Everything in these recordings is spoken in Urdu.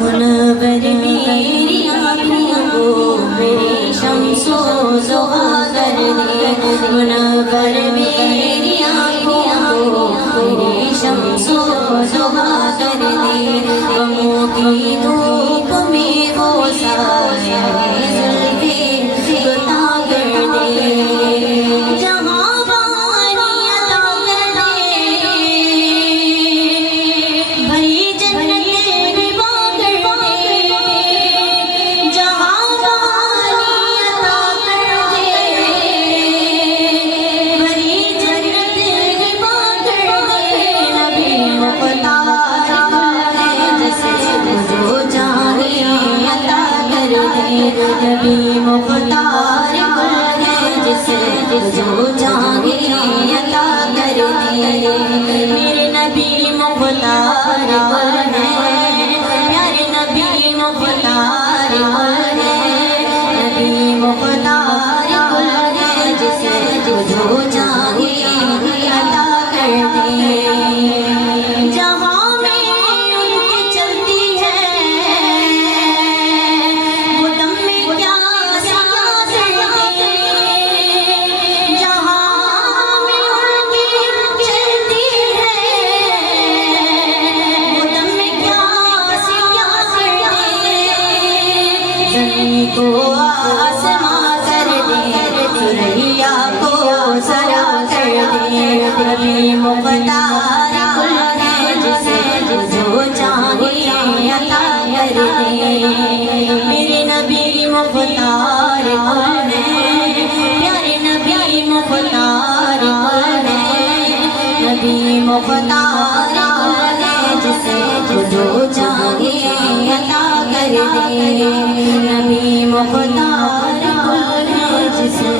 منور میری آنکھوں کو میری شمس و ضحیٰ کر دے، منور میری آنکھوں کو میری شمس و ضحیٰ کر دے، غموں کی دھوپ میں وہ سایہ زلفیں عطا کر دے، جہاں بانی عطا کر دے، بھری جنت ربا کر دے، جہاں بانی عطا کر دے، بھری جنت ربا کر دے، نبی مختار ہے جسے جو چاہے عطا کر دے، نبی مختار ہے جسے جو چاہے عطا کر دے، میرے نبی مختار ہے، پیارے نبی مختار ہے، نبی مختار ہے جسے جو چاہے عطا کر دے، جہاں میں ان کی چلتی ہے وہ دم میں کیا سیا کر دے، جہاں میں ان کی چلتی ہے وہ دم میں کیا سیا کر دے، زمین کو آسماں کر دے، سریا کو سرا کر دے، نبی مختار ہے جسے جو چاہے عطا کر دے، میرے نبی مختار ہے، پیارے نبی مختار ہے، نبی مختار ہے جسے جو چاہے عطا کر دے، نبی مختار ہے جسے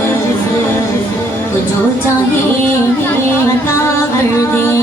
جو چاہے عطا کر دے۔